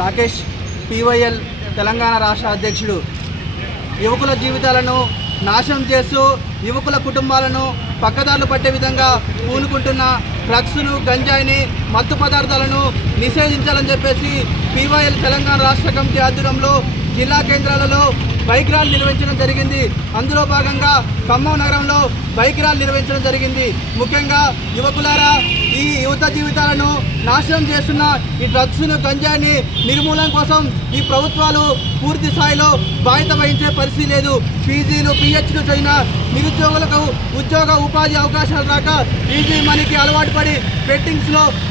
Rakesh PYL Telangana రాష్ట్ర అధ్యక్షుడు. యువకుల జీవితాలను నాశనం చేస్తూ యువకుల కుటుంబాలను పక్కదారులు పట్టే విధంగా పూనుకుంటున్న డ్రగ్స్ను, గంజాయిని, మత్తు పదార్థాలను నిషేధించాలని చెప్పేసి పీవైఎల్ తెలంగాణ రాష్ట్ర కమిటీ ఆధ్వర్యంలో జిల్లా కేంద్రాలలో బైక్ ర్యాలీ నిర్వహించడం జరిగింది. అందులో భాగంగా ఖమ్మం నగరంలో బైక్ ర్యాలీ నిర్వహించడం జరిగింది. ముఖ్యంగా యువకులారా, ఈ యువత జీవితాలను నాశనం చేస్తున్న ఈ డ్రగ్స్ను, గంజాయిని నిర్మూలన కోసం ఈ ప్రభుత్వాలు పూర్తి స్థాయిలో బాధ్యత వహించే పరిస్థితి లేదు. పీజీలు, పిహెచ్లు చదివిన నిరుద్యోగులకు ఉద్యోగ ఉపాధి అవకాశాలు రాక ఈజీ మనీకి అలవాటు పడి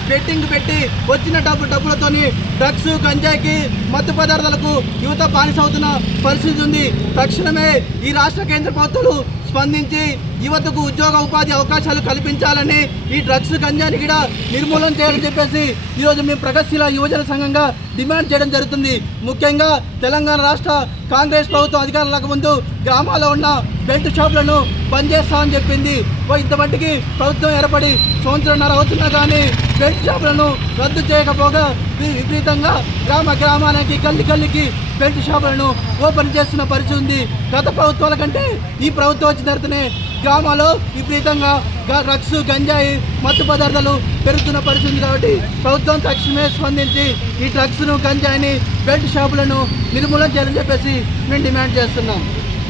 బెట్టింగ్ పెట్టి వచ్చిన డబ్బులతోని డ్రగ్స్, గంజాయికి, మత్తు పదార్థాలకు యువత బానిసవుతున్న పరిస్థితి ఉంది. తక్షణమే ఈ రాష్ట్ర కేంద్ర ప్రభుత్వాలు స్పందించి యువతకు ఉద్యోగ ఉపాధి అవకాశాలు కల్పించాలని, ఈ డ్రగ్స్, గంజాయిని కూడా నిర్మూలన చేయాలని చెప్పేసి ఈరోజు మేము ప్రగతిశీల యువజన సంఘంగా డిమాండ్ చేయడం జరుగుతుంది. ముఖ్యంగా తెలంగాణ రాష్ట్ర కాంగ్రెస్ ప్రభుత్వం అధికారులకు ముందు గ్రామాల్లో ఉన్న బెల్ట్ షాపులను బంద్ చేస్తామని చెప్పింది. ఇంతమట్టికి ప్రభుత్వం ఏర్పడి సంవత్సరంన్నర అవుతున్నా కానీ బెల్ట్ షాపులను రద్దు చేయకపోగా విపరీతంగా గ్రామానికి గల్లికి బెల్ట్ షాపులను ఓపెన్ చేస్తున్న పరిస్థితి ఉంది. గత ప్రభుత్వాల కంటే ఈ ప్రభుత్వం వచ్చిన తర్వాతనే గ్రామాల్లో విపరీతంగా డ్రగ్స్, గంజాయి, మత్తు పదార్థాలు పెరుగుతున్న పరిస్థితి ఉంది. కాబట్టి ప్రభుత్వం తక్షణమే స్పందించి ఈ డ్రగ్స్ను, గంజాయిని, బెల్ట్ షాపులను నిర్మూలన చేయాలని చెప్పేసి మేము డిమాండ్ చేస్తున్నాం.